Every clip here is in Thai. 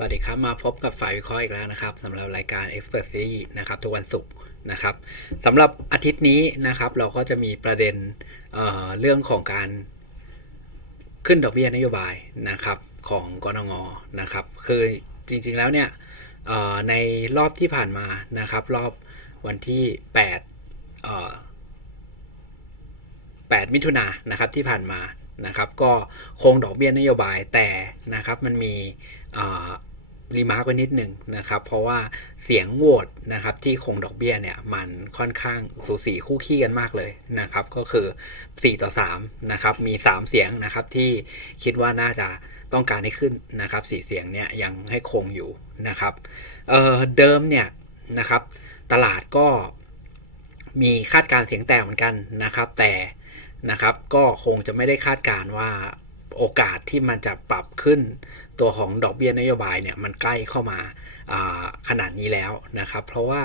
สวัสดีครับ มาพบกับฝ่ายวิเคราะห์อีกแล้วนะครับสำหรับรายการ e x p e r t ์ e นะครับทุกวันศุกร์นะครับสำหรับอาทิตย์นี้นะครับเราก็จะมีประเด็นเเรื่องของการขึ้นดอกเบี้ยนโยบายนะครับของกรงงนะครับคือจริงๆแล้วเนี่ยในรอบที่ผ่านมานะครับรอบวันที่8เอ่อ8มิถุนายนนะครับที่ผ่านมานะครับก็คงดอกเบี้ยนโยบายแต่นะครับมันมี รีมาร์กไว้นิดหนึ่งนะครับ เพราะว่าเสียงโหวตนะครับที่คงดอกเบี้ยเนี่ยมันค่อนข้างสูสีคู่ขี้กันมากเลยนะครับ ก็คือ 4 ต่อ3นะครับมี 3 เสียงนะครับที่คิดว่าน่าจะต้องการให้ขึ้นนะครับสเสียงเนี่ยยังให้คงอยู่นะครับเเดิมเนี่ยนะครับตลาดก็มีคาดการเสียงแตกเหมือนกันนะครับ แต่นะครับก็คงจะไม่ได้คาดการว่า โอกาสที่มันจะปรับขึ้นตัวของดอกเบี้ยนโยบายเนี่ยมันใกล้เข้ามาขนาดนี้แล้วนะครับ เพราะว่า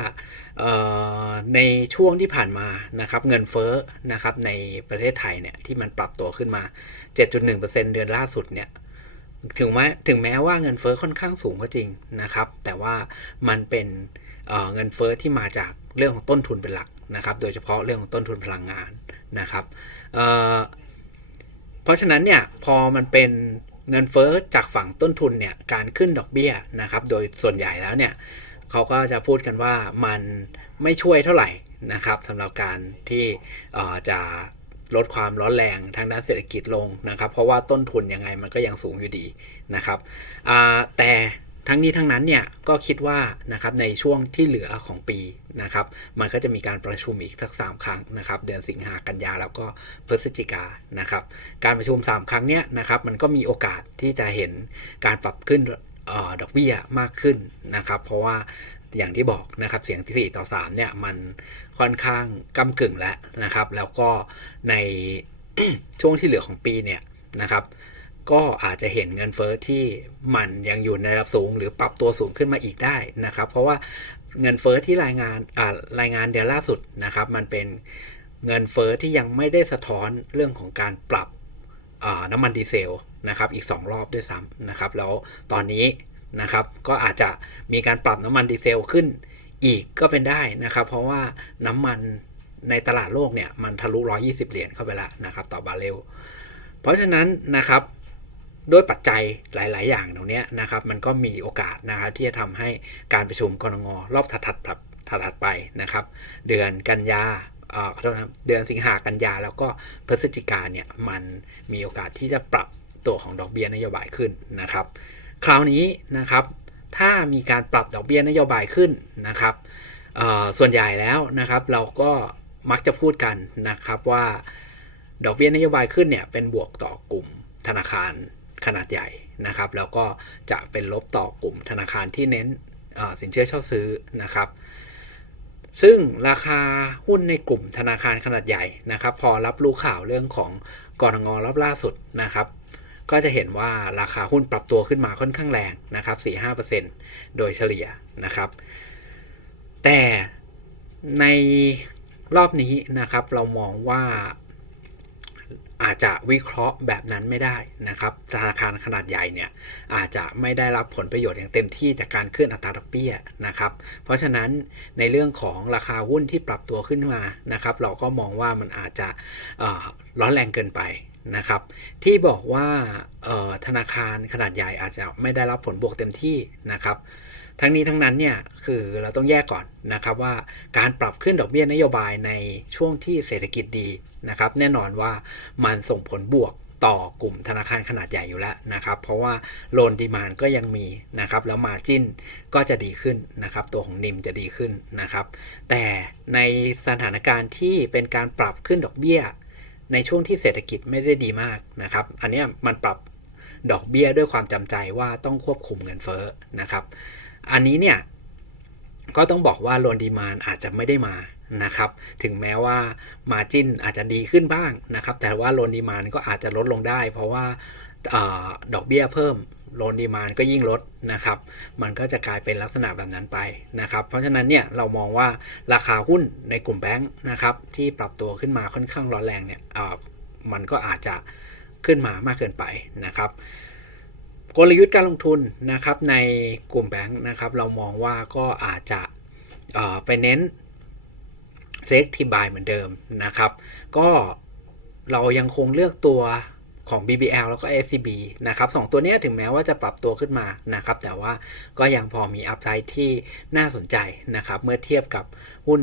ในช่วงที่ผ่านมานะครับเงินเฟ้อนะครับในประเทศไทยเนี่ยที่มันปรับตัวขึ้นมา 7.1%เดือนล่าสุดเนี่ยถึงแม้ถึงแม้ว่าเงินเฟ้อค่อนข้างสูงก็จริงนะครับ แต่ว่ามันเป็นเงินเฟ้อที่มาจากเรื่องของต้นทุนเป็นหลักนะครับ โดยเฉพาะเรื่องของต้นทุนพลังงานนะครับ เพราะฉะนั้นเนี่ยพอมันเป็นเงินเฟ้อจากฝั่งต้นทุนเนี่ยการขึ้นดอกเบี้ยนะครับ โดยส่วนใหญ่แล้วเนี่ยเขาก็จะพูดกันว่ามันไม่ช่วยเท่าไหร่นะครับสำหรับการที่จะลดความร้อนแรงทางด้านเศรษฐกิจลงนะครับ เพราะว่าต้นทุนยังไงมันก็ยังสูงอยู่ดีนะครับแต่ ทั้งนี้ทั้งนั้นเนี่ยก็คิดว่านะครับในช่วงที่เหลือของปีนะครับมันก็จะมีการประชุมอีกสักสามครั้งนะครับเดือนสิงหากันยาแล้วก็พฤศจิกานะครับการประชุม 3 ครั้งเนี้ยนะครับมันก็มีโอกาสที่จะเห็นการปรับขึ้นออดอกเบี้ยมากขึ้นนะครับ เพราะว่าอย่างที่บอกนะครับเสียงที่4ต่อ3เนี่ยมันค่อนข้างกำกึ่งแล้วนะครับ แล้วก็ในช่วงที่เหลือของปีเนี่ยนะครับ ก็อาจจะเห็นเงินเฟอ้อที่มันยังอยู่ในระดับสูง หรือปรับตัวสูงขึ้นมาอีกได้นะครับ เพราะว่าเงินเฟอ้อที่รายงานรายงานเดือนล่าสุดนะครับ มันเป็นเงินเฟอ้อที่ยังไม่ได้สะท้อนเรื่องของการปรับน้ำมันดีเซลนะครับอีก 2 รอบด้วยซ้ำนะครับ แล้วตอนนี้นะครับก็อาจจะมีการปรับน้ำมันดีเซลขึ้นอีกก็เป็นได้นะครับ เพราะว่าน้ำมันในตลาดโลกเนี่ยมันทะลุ 120 เหรียญเข้าไปแล้วนะครับ ต่อบาร์เรลเพราะฉะนั้นนะครับ ด้วยปัจจัยหลาย ๆ อย่างตรงนี้นะครับ มันก็มีโอกาสนะครับที่จะทำให้การประชุมกรงงรอบถัดๆถัดไปนะครับ เดือนกันยาขอโทษครับเดือนสิงหากันยาแล้วก็พฤศจิกาเนี่ยมันมีโอกาสที่จะปรับตัวของดอกเบี้ยนโยบายขึ้นนะครับ คราวนี้นะครับถ้ามีการปรับดอกเบี้ยนโยบายขึ้นนะครับส่วนใหญ่แล้วนะครับ เราก็มักจะพูดกันนะครับว่าดอกเบี้ยนโยบายขึ้นเนี่ยเป็นบวกต่อกลุ่มธนาคาร ขนาดใหญ่นะครับ แล้วก็จะเป็นลบต่อกลุ่มธนาคารที่เน้นสินเชื่อเช่าซื้อนะครับ ซึ่งราคาหุ้นในกลุ่มธนาคารขนาดใหญ่นะครับ พอรับรู้ข่าวเรื่องของกรงงรอบล่าสุดนะครับ ก็จะเห็นว่าราคาหุ้นปรับตัวขึ้นมาค่อนข้างแรงนะครับ 4-5%โดยเฉลี่ยนะครับ แต่ในรอบนี้นะครับเรามองว่า อาจจะวิเคราะห์แบบนั้นไม่ได้นะครับธนาคารขนาดใหญ่เนี่ยอาจจะไม่ได้รับผลประโยชน์อย่างเต็มที่จากการขึ้นอัตราดอกเบี้ยนะครับ เพราะฉะนั้นในเรื่องของราคาหุ้นที่ปรับตัวขึ้นมานะครับ เราก็มองว่ามันอาจจะร้อนแรงเกินไปนะครับ ที่บอกว่าธนาคารขนาดใหญ่อาจจะไม่ได้รับผลบวกเต็มที่นะครับ ทั้งนี้ทั้งนั้นเนี่ยคือเราต้องแยกก่อนนะครับว่าการปรับขึ้นดอกเบี้ยนโยบายในช่วงที่เศรษฐกิจดีนะครับ แน่นอนว่ามันส่งผลบวกต่อกลุ่มธนาคารขนาดใหญ่อยู่แล้วนะครับ เพราะว่าโลนดีมานก็ยังมีนะครับ แล้วมาจิ้นก็จะดีขึ้นนะครับ ตัวของนิมจะดีขึ้นนะครับ แต่ในสถานการณ์ที่เป็นการปรับขึ้นดอกเบี้ย ในช่วงที่เศรษฐกิจไม่ได้ดีมากนะครับ อันนี้มันปรับดอกเบี้ยด้วยความจำใจว่าต้องควบคุมเงินเฟ้อนะครับ อันนี้เนี่ยก็ต้องบอกว่าโลนดีมานอาจจะไม่ได้มานะครับ ถึงแม้ว่ามาจินอาจจะดีขึ้นบ้างนะครับ แต่ว่าโลนดีมานก็อาจจะลดลงได้ เพราะว่าอดอกเบี้ยเพิ่มโลนดีมานก็ยิ่งลดนะครับ มันก็จะกลายเป็นลักษณะแบบนั้นไปนะครับ เพราะฉะนั้นเนี่ยเรามองว่าราคาหุ้นในกลุ่มแบงค์นะครับที่ปรับตัวขึ้นมาค่อนข้างร้อนแรงเนี่ยมันก็อาจจะขึ้นมามากเกินไปนะครับ กลยุทธ์การลงทุนนะครับในกลุ่มแบงค์นะครับ เรามองว่าก็อาจจะไปเน้น selective buy เหมือนเดิมนะครับ ก็เรายังคงเลือกตัวของ BBL แล้วก็ SCB นะครับสองตัวนี้ถึงแม้ว่าจะปรับตัวขึ้นมานะครับ แต่ว่าก็ยังพอมีอัพไซด์ที่น่าสนใจนะครับ เมื่อเทียบกับหุ้น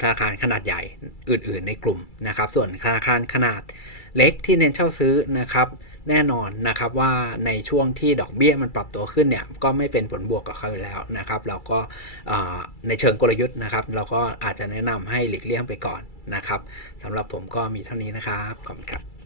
ธนาคารขนาดใหญ่อื่น ๆ ในกลุ่มนะครับ ส่วนธนาคารขนาดเล็กที่เน้นเช่าซื้อนะครับ แน่นอนนะครับว่าในช่วงที่ดอกเบี้ยมันปรับตัวขึ้นเนี่ยก็ไม่เป็นผลบวกกับเขาอยู่แล้วนะครับเราก็ในเชิงกลยุทธ์นะครับ เราก็อาจจะแนะนำให้หลีกเลี่ยงไปก่อนนะครับสำหรับผมก็มีเท่านี้นะครับขอบคุณครับ